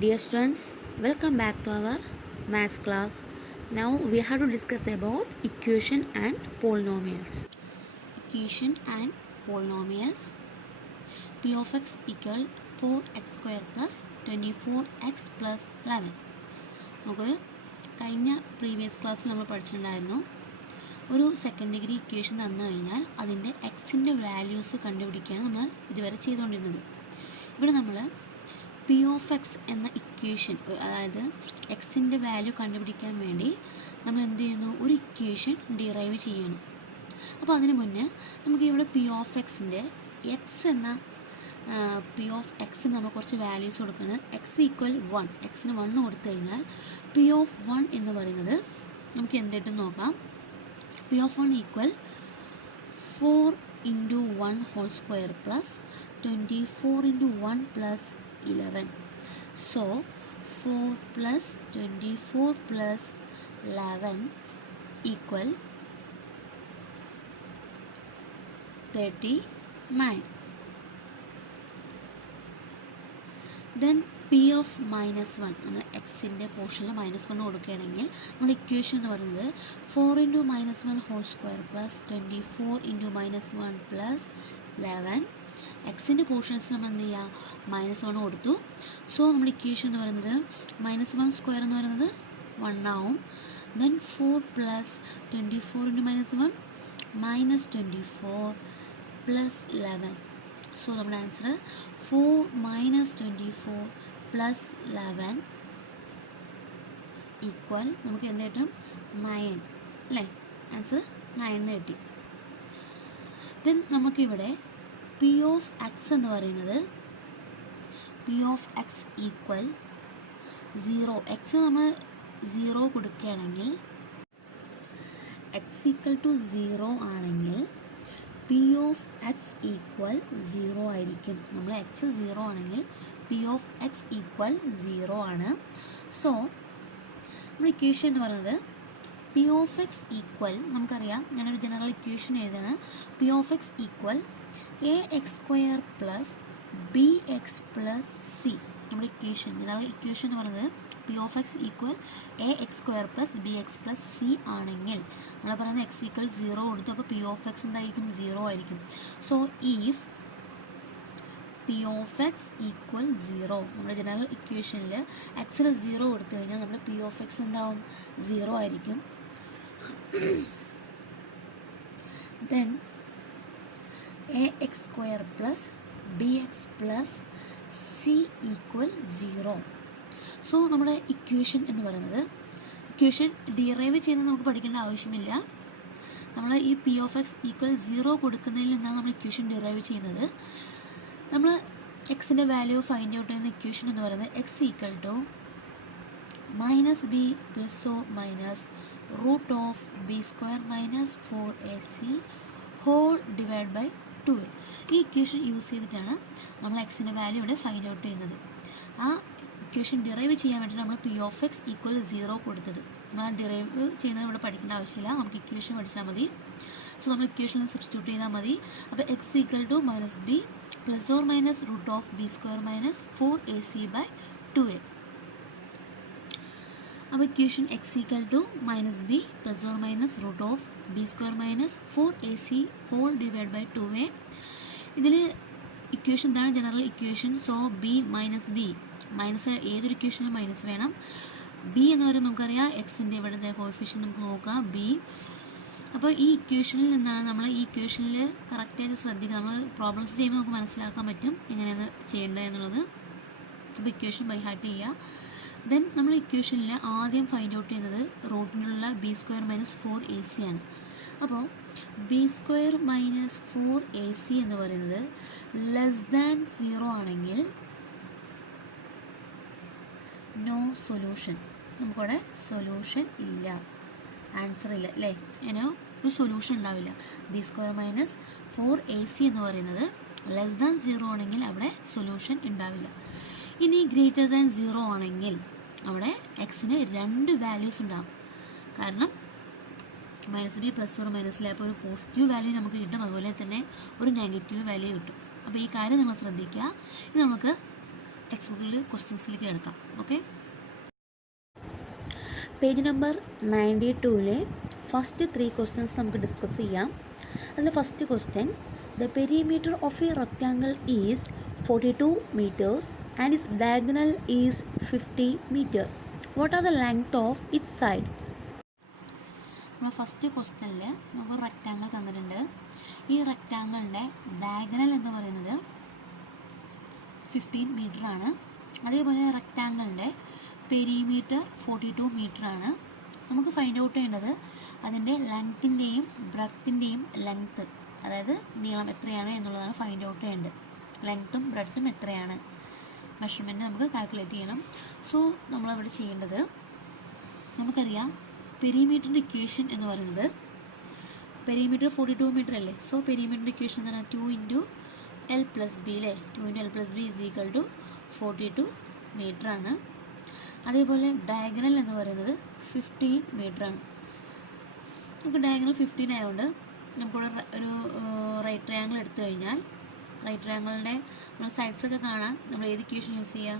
Dear students, welcome back to our maths class. Now we have to discuss about equation and polynomials. Equation and polynomials. P of x equal 4x square plus 24x plus 11. നമുക്ക് കഴിഞ്ഞ previous ക്ലാസ്സിൽ നമ്മൾ പഠിച്ചിട്ടുണ്ടായിരുന്നു ഒരു second degree equation തന്നു കഴിഞ്ഞാൽ അതിൻ്റെ എക്സിൻ്റെ values കണ്ടുപിടിക്കുകയാണ് നമ്മൾ ഇതുവരെ ചെയ്തുകൊണ്ടിരുന്നത്. ഇവിടെ നമ്മൾ പി ഓഫ് എക്സ് എന്ന ഇക്വേഷൻ, അതായത് എക്സിൻ്റെ വാല്യൂ കണ്ടുപിടിക്കാൻ വേണ്ടി നമ്മൾ എന്ത് ചെയ്യുന്നു, ഒരു ഇക്വേഷൻ ഡിറൈവ് ചെയ്യണം. അപ്പോൾ അതിന് മുന്നേ നമുക്ക് ഇവിടെ പി ഓഫ് എക്സിൻ്റെ എക്സ് എന്ന പി ഓഫ് എക്സിന് നമ്മൾ കുറച്ച് വാല്യൂസ് കൊടുക്കുകയാണ്. എക്സ് ഈക്വൽ 1, എക്സിന് 1 കൊടുത്തു കഴിഞ്ഞാൽ പി ഓഫ് 1 എന്ന് പറയുന്നത് നമുക്ക് എന്തിട്ടും നോക്കാം. P of 1 equal 4 into 1 whole square plus 24 into 1 plus 11. So 4 plus 24 plus 11 equal 39. Then P of minus 1, നമ്മൾ എക്സിൻ്റെ പോർഷനിൽ -1 കൊടുക്കുകയാണെങ്കിൽ നമ്മുടെ ഇക്വേഷൻ എന്ന് പറയുന്നത് 4 into -1 whole square plus 24 into -1 plus 11. എക്സിൻ്റെ പോർഷൻസ് നമ്മൾ എന്ത് ചെയ്യുക, -1 കൊടുത്തു. സോ നമ്മുടെ ഇക്വേഷൻ എന്ന് പറയുന്നത് -1 സ്ക്വയർ എന്ന് പറയുന്നത് 1 ആവും. Then 4 plus 24 into -1 -24 plus 11. So നമ്മുടെ ആൻസർ 4 minus 24 plus 11 ഈക്വൽ നമുക്ക് എന്ത് കിട്ടും, 9 അല്ലേ. ആൻസർ 9 കിട്ടി. ദെൻ നമുക്കിവിടെ പി ഓഫ് എക്സ് എന്ന് പറയുന്നത് p of x equal 0. X നമ്മൾ 0 കൊടുക്കുകയാണെങ്കിൽ എക്സ് ഈക്വൽ ടു 0 ആണെങ്കിൽ പി ഓഫ് എക്സ് ഈക്വൽ 0 ആയിരിക്കും. നമ്മൾ എക്സ് 0 ആണെങ്കിൽ പി ഓഫ് എക്സ് ഈക്വൽ 0 ആണ്. സോ നമ്മുടെ ഇക്വേഷൻ എന്ന് പറയുന്നത് പി ഓഫ് എക്സ് ഈക്വൽ, നമുക്കറിയാം ഞാനൊരു ജനറൽ ഇക്വേഷൻ എഴുതാണ്. P of x equal a x square plus b x plus c. നമ്മുടെ ഇക്വേഷൻ എന്ന് പറയുന്നത് p of x equal a x square plus b x plus c ആണെങ്കിൽ നമ്മൾ പറയുന്നത് x equal 0 കൊടുത്തു. അപ്പോൾ പി ഓഫ് എക്സ് എന്തായിരിക്കും, 0 ആയിരിക്കും. So if P of x equal 0, നമ്മുടെ ജനറൽ ഇക്വേഷനിൽ എക്സിൽ 0 കൊടുത്തു കഴിഞ്ഞാൽ നമ്മുടെ പി ഓഫ് എക്സ് എന്താവും, 0 ആയിരിക്കും. Then A x square plus b x plus C equal 0. So നമ്മുടെ ഇക്വേഷൻ എന്ന് പറയുന്നത്, ഇക്വേഷൻ ഡിറൈവ് ചെയ്യുന്നത് നമുക്ക് പഠിക്കേണ്ട ആവശ്യമില്ല. നമ്മൾ ഈ പി ഓഫ് എക്സ് ഈക്വൽ 0 കൊടുക്കുന്നതിൽ നിന്നാണ് നമ്മൾ ഇക്വേഷൻ ഡിറൈവ് ചെയ്യുന്നത്. നമ്മൾ എക്സിൻ്റെ വാല്യൂ ഫൈൻഡ് ഔട്ട് ചെയ്യുന്ന ഇക്വേഷൻ എന്ന് പറയുന്നത് x equal to -b plus or minus root of b square minus 4ac whole divide by 2a. ഈ ഇക്വേഷൻ യൂസ് ചെയ്തിട്ടാണ് നമ്മൾ എക്സിൻ്റെ വാല്യൂ ഇവിടെ ഫൈൻഡ് ഔട്ട് ചെയ്യുന്നത്. ആ ഇക്വേഷൻ ഡിറൈവ് ചെയ്യാൻ വേണ്ടി നമ്മൾ പി ഓഫ് എക്സ് ഈക്വൽ 0 കൊടുത്തത്. നമ്മൾ ഡിറൈവ് ചെയ്യുന്നത് ഇവിടെ പഠിക്കേണ്ട ആവശ്യമില്ല, നമുക്ക് ഇക്വേഷൻ പഠിച്ചാൽ മതി. സോ നമ്മൾ ഇക്വേഷനിൽ സബ്സ്റ്റിറ്റ്യൂട്ട് ചെയ്താൽ മതി. അപ്പോൾ x equal to -b plus or minus root of b square minus 4ac by 2a. അപ്പോൾ equation x equal to -b plus or minus root of b square minus 4ac whole divide by 2a. ഇതിൽ equation എന്താണ്, general equation. So b minus b, minus ഏതൊരു ഇക്വേഷനും minus വേണം. B എന്ന് പറയുമ്പോൾ നമുക്കറിയാം എക്സിൻ്റെ ഇവിടുത്തെ കോഎഫിഷ്യന്റ് നമുക്ക് നോക്കാം, ബി. അപ്പോൾ ഈ ഇക്വേഷനിൽ നിന്നാണ് നമ്മൾ ഈ ഇക്വേഷനിൽ കറക്റ്റായിട്ട് ശ്രദ്ധിക്കുക. നമ്മൾ പ്രോബ്ലംസ് ചെയ്യുമ്പോൾ നമുക്ക് മനസ്സിലാക്കാൻ പറ്റും എങ്ങനെയാണ് ചെയ്യേണ്ടത് എന്നുള്ളത്. അപ്പോൾ ഇക്വേഷൻ ബൈ ഹാർട്ട് ചെയ്യുക. ദെൻ നമ്മൾ ഇക്വേഷനിൽ ആദ്യം ഫൈൻഡ് ഔട്ട് ചെയ്യുന്നത് റൂട്ടിനുള്ള ബി സ്ക്വയർ മൈനസ് 4ac ആണ്. അപ്പോൾ ബി സ്ക്വയർ മൈനസ് 4ac എന്ന് പറയുന്നത് ലെസ് ദാൻ 0 ആണെങ്കിൽ നോ സൊല്യൂഷൻ, നമുക്കവിടെ സൊല്യൂഷൻ ഇല്ല, ആൻസർ ഇല്ല അല്ലേ. അതിന് ഒരു സൊല്യൂഷൻ ഉണ്ടാവില്ല. ബി സ്ക്വയർ മൈനസ് 4ac എന്ന് പറയുന്നത് ലെസ് ദാൻ 0 ആണെങ്കിൽ അവിടെ സൊല്യൂഷൻ ഉണ്ടാവില്ല. ഇനി ഗ്രേറ്റർ ദാൻ 0 ആണെങ്കിൽ അവിടെ എക്സിന് 2 വാല്യൂസ് ഉണ്ടാകും. കാരണം -b പ്ലസ് ഓർ മൈനസിലെ അപ്പോൾ ഒരു പോസിറ്റീവ് വാല്യൂ നമുക്ക് കിട്ടും, അതുപോലെ തന്നെ ഒരു നെഗറ്റീവ് വാല്യൂ കിട്ടും. അപ്പോൾ ഈ കാര്യം നമ്മൾ ശ്രദ്ധിക്കുക. ഇനി നമുക്ക് ടെക്സ്റ്റ് ബുക്കിൽ ക്വസ്റ്റ്യൻസിലേക്ക് എടുക്കാം. ഓക്കെ, പേജ് നമ്പർ 92-ലെ ഫസ്റ്റ് 3 ക്വസ്റ്റ്യൻസ് നമുക്ക് ഡിസ്കസ് ചെയ്യാം. അതിൽ first question, the perimeter of a rectangle is 42 meters and its diagonal is 50 meter. What are the length of its side? നമ്മൾ ഫസ്റ്റ് ക്വസ്റ്റ്യനിൽ നമുക്ക് റെക്റ്റാങ്കിൾ തന്നിട്ടുണ്ട്. ഈ റെക്റ്റാങ്കിളിൻ്റെ ഡയഗണൽ എന്ന് പറയുന്നത് 15 meter ആണ്. അതേപോലെ റെക്റ്റാങ്കിളിൻ്റെ പെരിമീറ്റർ 42 meter ആണ്. നമുക്ക് ഫൈൻഡ് ഔട്ട് ചെയ്യേണ്ടത് അതിൻ്റെ ലെങ്ത്തിൻ്റെയും ബ്രെഡ്ത്തിൻ്റെയും ലെങ്ത്ത്, അതായത് നീളം എത്രയാണ് എന്നുള്ളതാണ് ഫൈൻഡ് ഔട്ട് ചെയ്യേണ്ടത്. ലെങ്ത്തും ബ്രെഡ്ത്തും എത്രയാണ് മെഷർമെൻറ്റ് നമുക്ക് കാൽക്കുലേറ്റ് ചെയ്യണം. സോ നമ്മളിവിടെ ചെയ്യേണ്ടത്, നമുക്കറിയാം പെരിമീറ്ററിൻ്റെ ഇക്വേഷൻ എന്ന് പറയുന്നത്, പെരിമീറ്റർ 42 meter അല്ലേ. സോ പെരിമീറ്ററിൻ്റെ ഇക്വേഷൻ എന്ന് പറഞ്ഞാൽ 2 × L+B അല്ലേ. 2 × L+B = 42 meter ആണ്. അതേപോലെ ഡയഗണൽ എന്ന് പറയുന്നത് 15 meter ആണ്. നമുക്ക് ഡയഗണൽ 15 ആയതുകൊണ്ട് നമുക്കിവിടെ ഒരു റൈറ്റ് ട്രയാങ്കിൾ എടുത്തു കഴിഞ്ഞാൽ, റൈറ്റ് ട്രയാങ്കിളിൻ്റെ നമ്മൾ സൈഡ്സൊക്കെ കാണാൻ നമ്മൾ ഏത് ഇക്വേഷൻ യൂസ് ചെയ്യുക?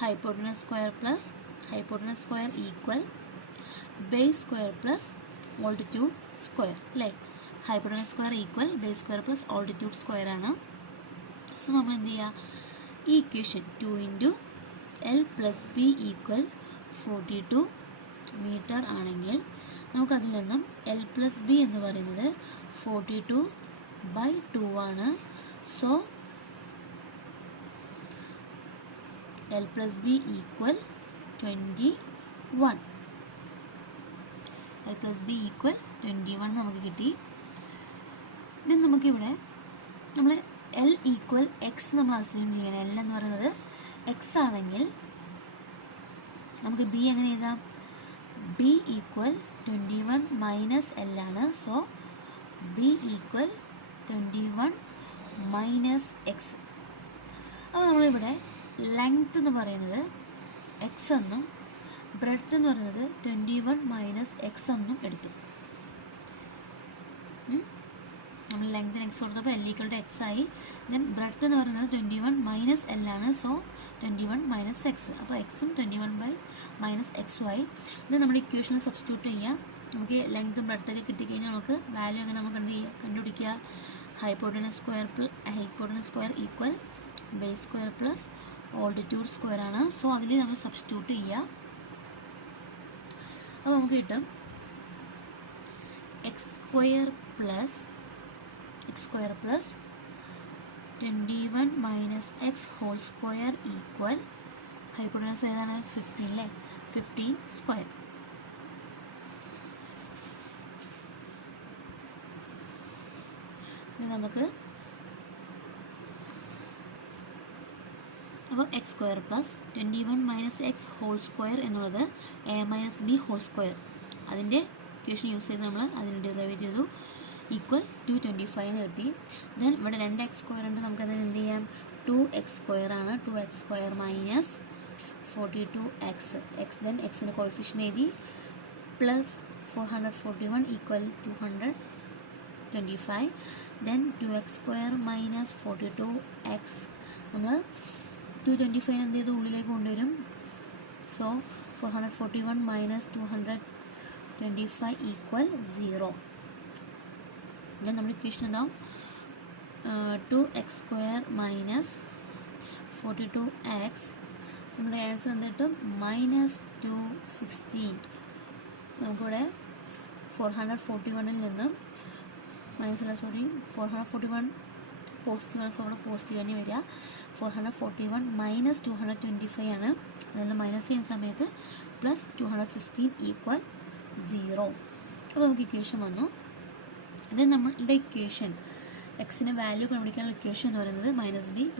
Hypotenuse square plus hypotenuse square equal base square plus altitude square അല്ലേ. Hypotenuse square equal base square plus altitude square ആണ്. സോ നമ്മൾ എന്ത് ചെയ്യുക? ഈ ഇക്വേഷൻ 2 × L+B = 42 meter ആണെങ്കിൽ നമുക്കതിൽ നിന്നും L+B എന്ന് പറയുന്നത് 42/2 ആണ്. So L+B = 21. L+B = 21 നമുക്ക് കിട്ടി. ഇത് നമുക്കിവിടെ നമ്മൾ L = X നമ്മൾ അസ്യൂം ചെയ്യണം. L എന്ന് പറയുന്നത് X ആണെങ്കിൽ നമുക്ക് B എങ്ങനെ എഴുതാം? B = 21 - L ആണ്. So B = 21 - X. അപ്പോൾ നമ്മളിവിടെ ലെങ്ത്ത് എന്ന് പറയുന്നത് X എന്നും ബ്രെഡ്ത്ത് എന്ന് പറയുന്നത് 21 - X എന്നും എടുത്തു. നമ്മൾ ലെങ്ത്തിന് X കൊടുത്തപ്പോൾ L = X ആയി. ദെൻ ബ്രെഡ്ത്ത് എന്ന് പറയുന്നത് 21 - L ആണ്. So 21 - X. അപ്പോൾ Xും 21 - X ആയി. ഇത് നമ്മുടെ ഇക്വേഷനിൽ സബ്സ്റ്റിറ്റ്യൂട്ട് ചെയ്യാം. നമുക്ക് ലെങ്ത്തും ബ്രെഡ്ത്തൊക്കെ കിട്ടിക്കഴിഞ്ഞാൽ നമുക്ക് വാല്യൂ എങ്ങനെ നമുക്ക് കണ്ടുപിടിക്കുക? Hypotenuse square equal base square plus altitude square ആണ്. സോ അതിൽ നമ്മൾ സബ്സ്റ്റിറ്റ്യൂട്ട് ചെയ്യുക. അപ്പോൾ നമുക്ക് കിട്ടും x square plus 21 - X whole square equal hypotenuse ഏതാണ്? 15 അല്ലേ. 15 square. ഇത് നമുക്ക് അപ്പോൾ x square plus 21 - X whole square എന്നുള്ളത് a - B whole square, അതിൻ്റെ ഇക്വേഷൻ യൂസ് ചെയ്ത് നമ്മൾ അതിന് ഡിറൈവ് ചെയ്തു. ഈക്വൽ 225 എന്ന് കിട്ടി. ദെൻ ഇവിടെ 2x സ്ക്വയർ ഉണ്ട്. നമുക്കതിന് എന്ത് ചെയ്യാം? 2x സ്ക്വയർ ആണ്. 2x square minus 42x. Then എക്സിൻ്റെ കോഫിഷ്യൻ എഴുതി plus 441 equal 225. Then 2x square minus 42x. നമ്മൾ 225 എന്ത് ചെയ്ത് ഉള്ളിലേക്ക് കൊണ്ടുവരും. So 441 minus 225 equal 0. ദെൻ നമ്മുടെ ഇക്വേഷൻ എന്താവും? 2x square minus 42x. നമ്മുടെ ആൻസർ എന്ത് കിട്ടും? -216. നമുക്കിവിടെ 441 നിന്നും 441 പോസിറ്റീവാണ്. സോ ഇവിടെ പോസിറ്റീവ് തന്നെ വരിക. 441 മൈനസ് 225 ആണ്. അതിൽ മൈനസ് ചെയ്യുന്ന സമയത്ത് പ്ലസ് 216 ഈക്വൽ 0. അപ്പോൾ നമുക്ക് ഇക്വേഷൻ വന്നു. ഇത് നമ്മളുടെ ഇക്വേഷൻ എക്സിൻ്റെ വാല്യൂ കണ്ടുപിടിക്കാനുള്ള ഇക്വേഷൻ എന്ന് പറയുന്നത് -b ±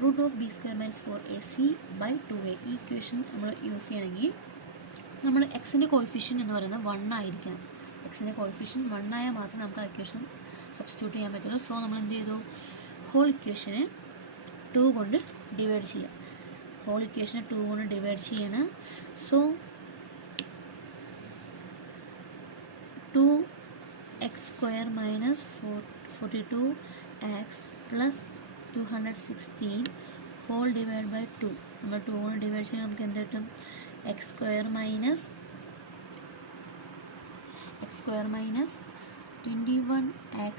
√(b² - 4ac/2a). ഈ ഇക്വേഷൻ നമ്മൾ യൂസ് ചെയ്യണമെങ്കിൽ നമ്മൾ എക്സിൻ്റെ കോഫിഷ്യൻ എന്ന് പറയുന്നത് 1 ആയിരിക്കണം. എക്സിൻ്റെ കോഫിഷ്യൻ 1 ആയാൽ മാത്രമേ നമുക്ക് ആ ഇക്വേഷൻ സബ്സ്റ്റിറ്റ്യൂട്ട് ചെയ്യാൻ പറ്റുള്ളൂ. സോ നമ്മൾ എന്ത് ചെയ്തു? ഹോൾ ഇക്വേഷനെ 2 കൊണ്ട് ഡിവൈഡ് ചെയ്യുക. ഹോൾ ഇക്വേഷനെ 2 കൊണ്ട് ഡിവൈഡ് ചെയ്യണം. So 2x² - 42x plus 216 whole divide by 2. നമ്മൾ 2 കൊണ്ട് ഡിവൈഡ് ചെയ്യുമ്പോൾ നമുക്ക് എന്ത് കിട്ടും? X square minus 21x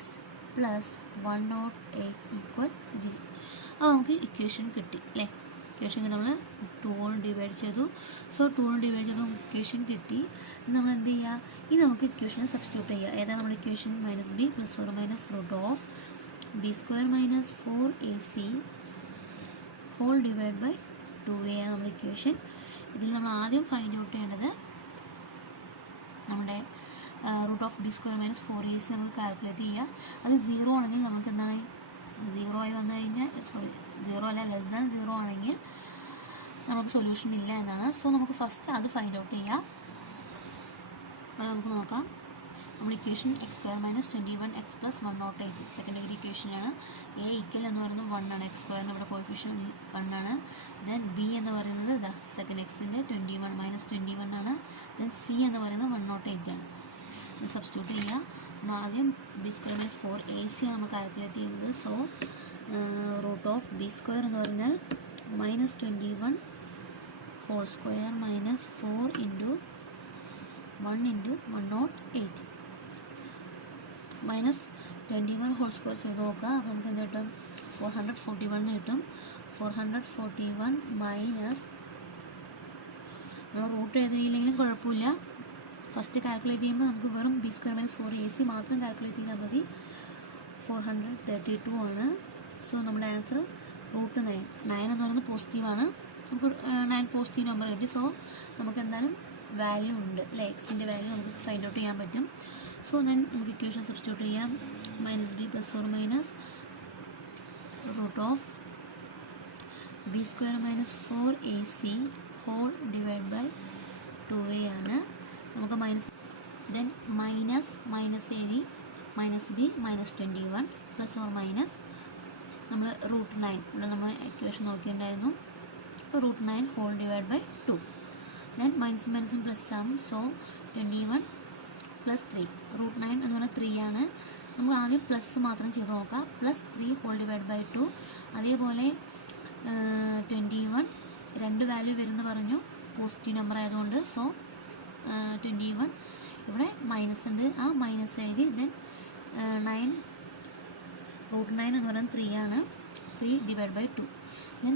plus 108 equal 0. അപ്പോൾ നമുക്ക് ഇക്വേഷൻ കിട്ടി അല്ലേ? ഇക്വേഷൻ കിട്ടി. നമ്മൾ 2 കൊണ്ട് ഡിവൈഡ് ചെയ്തു. സോ 2 കൊണ്ട് ഡിവൈഡ് ചെയ്യുമ്പോൾ ഇക്വേഷൻ കിട്ടി. നമ്മൾ എന്ത് ചെയ്യുക? ഇനി നമുക്ക് ഇക്വേഷനെ സബ്സ്റ്റിറ്റ്യൂട്ട് ചെയ്യുക. ഏതാണ് നമ്മുടെ equation? Minus b plus or minus root of b square minus 4ac whole divide by 2a ആണ് നമ്മുടെ ഇക്വേഷൻ. ഇതിൽ നമ്മൾ ആദ്യം ഫൈൻഡ് ഔട്ട് ചെയ്യേണ്ടത് നമ്മുടെ root of b square minus 4ac നമുക്ക് കാൽക്കുലേറ്റ് ചെയ്യുക. അത് 0 ആണെങ്കിൽ നമുക്ക് എന്താണ്? 0 ആയി വന്നു കഴിഞ്ഞാൽ 0 അല്ല ലെസ് ദാൻ 0 ആണെങ്കിൽ നമുക്ക് സൊല്യൂഷൻ ഇല്ല എന്നാണ്. സോ നമുക്ക് ഫസ്റ്റ് അത് ഫൈൻഡ് ഔട്ട് ചെയ്യാം. അവിടെ നമുക്ക് നോക്കാം. നമ്മുടെ equation x square minus 21x plus 108 second degree ഇക്വേഷനാണ്. എ ഈക്വൽ എന്ന് പറയുന്നത് 1 ആണ്. എക്സ് സ്ക്വയറിന് ഇവിടെ കോഎഫിഷ്യൻ 1 ആണ്. ദെൻ ബി എന്ന് പറയുന്നത് ഇതാ സെക്കൻഡ് എക്സിൻ്റെ 21 മൈനസ് 21 ആണ്. ദെൻ സി എന്ന് പറയുന്നത് 108 ആണ്. ഇത് സബ്സ്റ്റിറ്റ്യൂട്ട് ചെയ്യുക. നമ്മൾ ആദ്യം ബി സ്ക്വയർ മൈനസ് 4ac നമ്മൾ കാൽക്കുലേറ്റ് ചെയ്യുന്നത്. So root of b square എന്ന് പറഞ്ഞാൽ minus 21 whole square minus 4 into 1 into 108 minus 21 whole square ചെയ്ത് നോക്കുക. അപ്പോൾ നമുക്ക് എന്ത് കിട്ടും? 441 കിട്ടും. 441 മൈനസ് നമ്മൾ റൂട്ട് എഴുതിയില്ലെങ്കിലും കുഴപ്പമില്ല. ഫസ്റ്റ് കാൽക്കുലേറ്റ് ചെയ്യുമ്പോൾ നമുക്ക് വെറും ബി സ്ക്വയർ മൈനസ് 4ac മാത്രം കാൽക്കുലേറ്റ് ചെയ്താൽ മതി. 432 ആണ്. സോ നമ്മുടെ ആൻസർ റൂട്ട് 9 എന്ന് പറയുന്നത് പോസിറ്റീവാണ്. നമുക്ക് 9 പോസിറ്റീവ് നമ്പർ കിട്ടി. സോ നമുക്ക് എന്തായാലും വാല്യൂ ഉണ്ട് അല്ലേ? എക്സിൻ്റെ വാല്യൂ നമുക്ക് ഫൈൻഡ് ഔട്ട് ചെയ്യാൻ പറ്റും. സോ ദെൻ നമുക്ക് ഇക്വേഷൻ സബ്സ്റ്റിറ്റ്യൂട്ട് ചെയ്യാം. Minus b plus or minus root of b square minus 4ac whole divide by 2a ആണ്. നമുക്ക് ദെൻ മൈനസ് എഴുതി minus b minus 21 plus or minus നമ്മൾ റൂട്ട് 9 ഇവിടെ നമ്മൾ ഇക്വേഷൻ നോക്കിയിട്ടുണ്ടായിരുന്നു. അപ്പോൾ root 9 whole divide by 2. Then മൈനസും പ്ലസ് ആവും. സോ 21 പ്ലസ് 3 റൂട്ട് 9 എന്ന് പറഞ്ഞാൽ 3 ആണ്. നമുക്ക് ആദ്യം പ്ലസ് മാത്രം ചെയ്ത് നോക്കാം. Plus 3 whole divide by 2. അതേപോലെ 21 രണ്ട് വാല്യൂ വരുമെന്ന് പറഞ്ഞു പോസിറ്റീവ് നമ്പർ ആയതുകൊണ്ട്. സോ 21 ഇവിടെ മൈനസ് ഉണ്ട്. ആ മൈനസ് എഴുതി. ദെൻ 9 റൂട്ട് 9 എന്ന് പറയുന്നത് 3 ആണ്. 3 ഡിവൈഡ് ബൈ 2. ദെൻ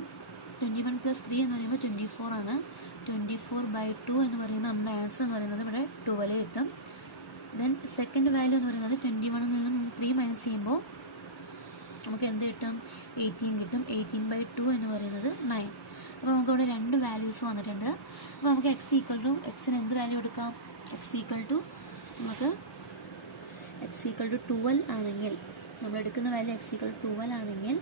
21 പ്ലസ് 3 എന്ന് പറയുമ്പോൾ 24 ആണ്. 24 ബൈ 2 എന്ന് പറയുമ്പോൾ നമ്മുടെ ആൻസർ എന്ന് പറയുന്നത് ഇവിടെ 12 കിട്ടും. ദെൻ സെക്കൻഡ് വാല്യൂ എന്ന് പറയുന്നത് 21 നിന്നും 3 മൈനസ് ചെയ്യുമ്പോൾ നമുക്ക് എന്ത് കിട്ടും? 18 കിട്ടും. 18 ബൈ 2 എന്ന് പറയുന്നത് 9. അപ്പോൾ നമുക്ക് ഇവിടെ രണ്ട് വാല്യൂസ് വന്നിട്ടുണ്ട്. അപ്പോൾ നമുക്ക് എക്സിന് എന്ത് വാല്യൂ എടുക്കാം? എക്സ് ഈക്വൽ ടു 12 ആണെങ്കിൽ നമ്മൾ എടുക്കുന്ന വാല്യൂ എക്സ് ഈക്വൽ 12 ആണെങ്കിൽ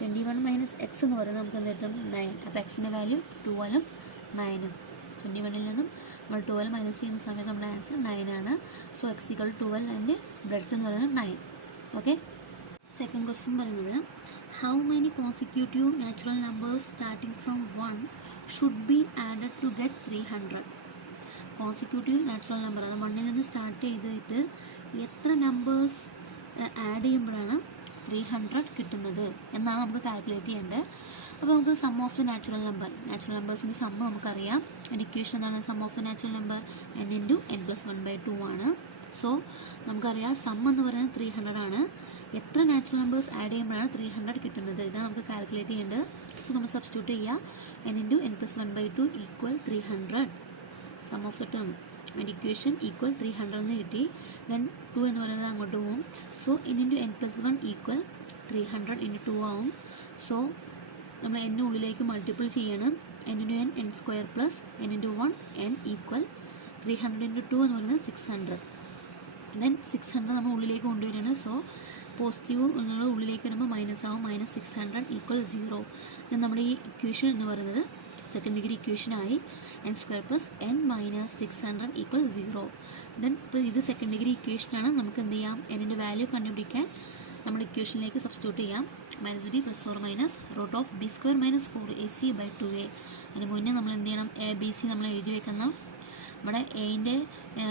21 മൈനസ് എക്സ് എന്ന് പറയുന്നത് നമുക്ക് എന്ത് കിട്ടും? 9. അപ്പോൾ എക്സിൻ്റെ വാല്യൂ 12ഉം 9ഉം. 21 നിന്നും നമ്മൾ 12 മൈനസ് ചെയ്യുന്ന സമയത്ത് നമ്മുടെ ആൻസർ 9 ആണ്. സോ എക്സ് ഈക്വൽ 12 അതിൻ്റെ ബ്രെഡ്ത്ത് എന്ന് പറയുന്നത് 9. ഓക്കെ. സെക്കൻഡ് ക്വസ്റ്റ്യൻ പറയുന്നത് how many consecutive natural numbers starting from 1 should be added to get 300. Consecutive natural number അത് 1ൽ നിന്ന് സ്റ്റാർട്ട് ചെയ്തിട്ട് എത്ര നമ്പേഴ്സ് ആഡ് ചെയ്യുമ്പോഴാണ് 300 കിട്ടുന്നത് എന്നാണ് നമുക്ക് കാൽക്കുലേറ്റ് ചെയ്യേണ്ടത്. അപ്പോൾ നമുക്ക് സം ഓഫ് ദ നാച്ചുറൽ നമ്പേഴ്സിൻ്റെ സമ്മ് നമുക്കറിയാം. അതിൻ്റെ ഇക്വേഷൻ എന്താണ്? Sum of the natural number n into n plus 1/2 ആണ്. സോ നമുക്കറിയാം സം എന്ന് പറയുന്നത് 300 ആണ്. എത്ര നാച്ചുറൽ നമ്പേഴ്സ് ആഡ് ചെയ്യുമ്പോഴാണ് 300 കിട്ടുന്നത്? ഇതാണ് നമുക്ക് കാൽക്കുലേറ്റ് ചെയ്യേണ്ടത്. സോ നമ്മൾ സബ്സ്റ്റിറ്റ്യൂട്ട് ചെയ്യുക. n into n plus 1/2 equal 300. Sum of the term അതിൻ്റെ ഇക്വേഷൻ ഈക്വൽ 300 എന്ന് കിട്ടി. ദെൻ 2 എന്ന് പറയുന്നത് അങ്ങോട്ട് പോകും. So n into n plus 1 equal 300 into 2 ആവും. സോ നമ്മൾ n ഉള്ളിലേക്ക് മൾട്ടിപ്പിൾ ചെയ്യണം. n into n square plus n into 1 n equal 300 into 2 എന്ന് പറയുന്നത് 600. ദെൻ 600 നമ്മൾ ഉള്ളിലേക്ക് കൊണ്ടുവരികയാണ്. സോ പോസിറ്റീവ് എന്നുള്ള ഉള്ളിലേക്ക് വരുമ്പോൾ മൈനസ് ആവും. Minus 600 equal 0. ദെൻ നമ്മുടെ ഈ ഇക്വേഷൻ എന്ന് പറയുന്നത് സെക്കൻഡ് ഡിഗ്രി ഇക്വേഷനായി. n square plus n minus 600 equal 0. Then ഇപ്പോൾ ഇത് സെക്കൻഡ് ഡിഗ്രി ഇക്വേഷനാണ്. നമുക്ക് എന്ത് ചെയ്യാം? എന്നിൻ്റെ വാല്യൂ കണ്ടുപിടിക്കാൻ നമ്മുടെ ഇക്വേഷനിലേക്ക് സബ്സ്റ്റിറ്റ്യൂട്ട് ചെയ്യാം. Minus b plus or minus root of b square minus 4ac by 2a. അതിന് മുന്നേ നമ്മൾ എന്ത് ചെയ്യണം? ABC നമ്മൾ എഴുതി വെക്കുന്ന ഇവിടെ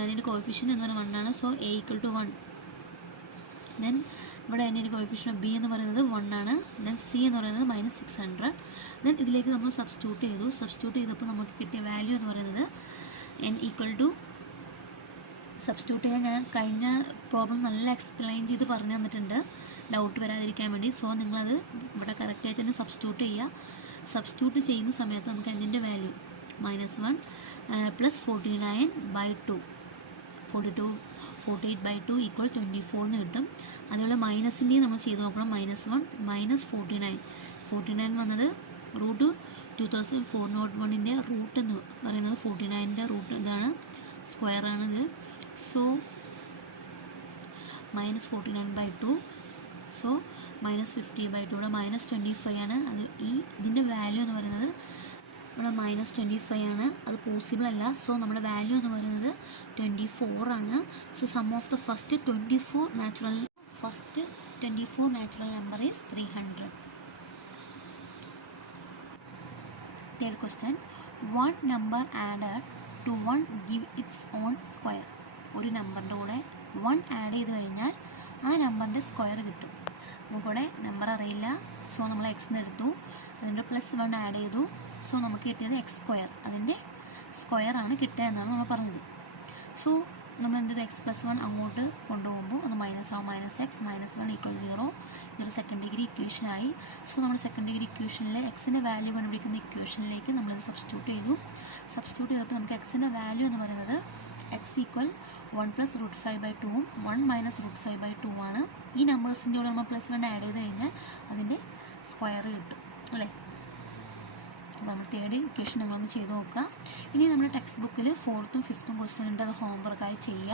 അതിൻ്റെ കോഫിഷ്യൻ്റ് എന്ന് പറയുന്നത് 1 ആണ്. So a equal to 1. Then ഇവിടെ അതിൻ്റെ കോഎഫിഷ്യൻ്റ് ഓഫ് ബി എന്ന് പറയുന്നത് 1 ആണ്. ദെൻ സി എന്ന് പറയുന്നത് -600. ദെൻ ഇതിലേക്ക് നമ്മൾ സബ്സ്റ്റിറ്റ്യൂട്ട് ചെയ്തപ്പോൾ നമുക്ക് കിട്ടിയ വാല്യൂ എന്ന് പറയുന്നത് n ഈക്വൽ ടു, സബ്സ്റ്റിറ്റ്യൂട്ട് ചെയ്യാൻ ഞാൻ കഴിഞ്ഞ പ്രോബ്ലം നല്ല എക്സ്പ്ലെയിൻ ചെയ്ത് പറഞ്ഞു തന്നിട്ടുണ്ട് ഡൗട്ട് വരാതിരിക്കാൻ വേണ്ടി. സോ നിങ്ങളത് ഇവിടെ കറക്റ്റായിട്ട് തന്നെ സബ്സ്റ്റിറ്റ്യൂട്ട് ചെയ്യുക. സബ്സ്റ്റിറ്റ്യൂട്ട് ചെയ്യുന്ന സമയത്ത് നമുക്ക് എന്നിൻ്റെ വാല്യൂ -1 + 49/2 48/2 = 24 എന്ന് കിട്ടും. അതുപോലെ മൈനസിൻ്റെയും നമ്മൾ ചെയ്ത് നോക്കണം. -1 - 49 വന്നത് √2401ൻ്റെ റൂട്ട് എന്ന് പറയുന്നത് 49ൻ്റെ റൂട്ട് ഇതാണ്, സ്ക്വയറാണിത്. സോ -49/2, സോ -50/2, ഇവിടെ -25 ആണ്. അത് ഇതിൻ്റെ വാല്യൂ എന്ന് പറയുന്നത് ഇവിടെ -25 ആണ്, അത് പോസിബിൾ അല്ല. സോ നമ്മുടെ വാല്യൂ എന്ന് പറയുന്നത് 24 ആണ്. So sum of the first 24 natural number is 300. Third question, what number added to 1 give its own square? ഒരു നമ്പറിൻ്റെ കൂടെ 1 ആഡ് ചെയ്ത് കഴിഞ്ഞാൽ ആ നമ്പറിൻ്റെ സ്ക്വയർ കിട്ടും. നമുക്കിവിടെ നമ്പർ അറിയില്ല, സോ നമ്മൾ എക്സ് എടുത്തു, അതിൻ്റെ +1 ആഡ് ചെയ്തു, സോ നമുക്ക് കിട്ടിയത് x², അതിൻ്റെ സ്ക്വയറാണ് കിട്ടുക എന്നാണ് നമ്മൾ പറഞ്ഞത്. സോ നമ്മൾ എന്ത് x+1 അങ്ങോട്ട് കൊണ്ടുപോകുമ്പോൾ അത് -ആവും, -x -1 = 0. ഇതൊരു സെക്കൻഡ് ഡിഗ്രി ഇക്വേഷനായി. സോ നമ്മൾ സെക്കൻഡ് ഡിഗ്രി ഇക്വേഷനിലെ എക്സിൻ്റെ വാല്യൂ കണ്ടുപിടിക്കുന്ന ഇക്വേഷനിലേക്ക് നമ്മളിത് സബ്സ്റ്റിറ്റ്യൂട്ട് ചെയ്തപ്പോൾ നമുക്ക് എക്സിൻ്റെ വാല്യൂ എന്ന് പറയുന്നത് x = 1 + √5/2 1 - √5/2 ആണ്. ഈ നമ്പേഴ്സിൻ്റെ കൂടെ നമ്മൾ +1 ആഡ് ചെയ്ത് കഴിഞ്ഞാൽ അതിൻ്റെ സ്ക്വയർ കിട്ടും അല്ലേ. അപ്പോൾ നമ്മൾ തേർഡ് ഇക്വേഷൻ നിങ്ങളൊന്ന് ചെയ്ത് നോക്കുക. ഇനി നമ്മുടെ ടെക്സ്റ്റ് ബുക്കിൽ 4th ഉം 5th ഉം ക്വസ്റ്റ്യൻ ഉണ്ട്, അത് ഹോംവർക്കായി ചെയ്യുക.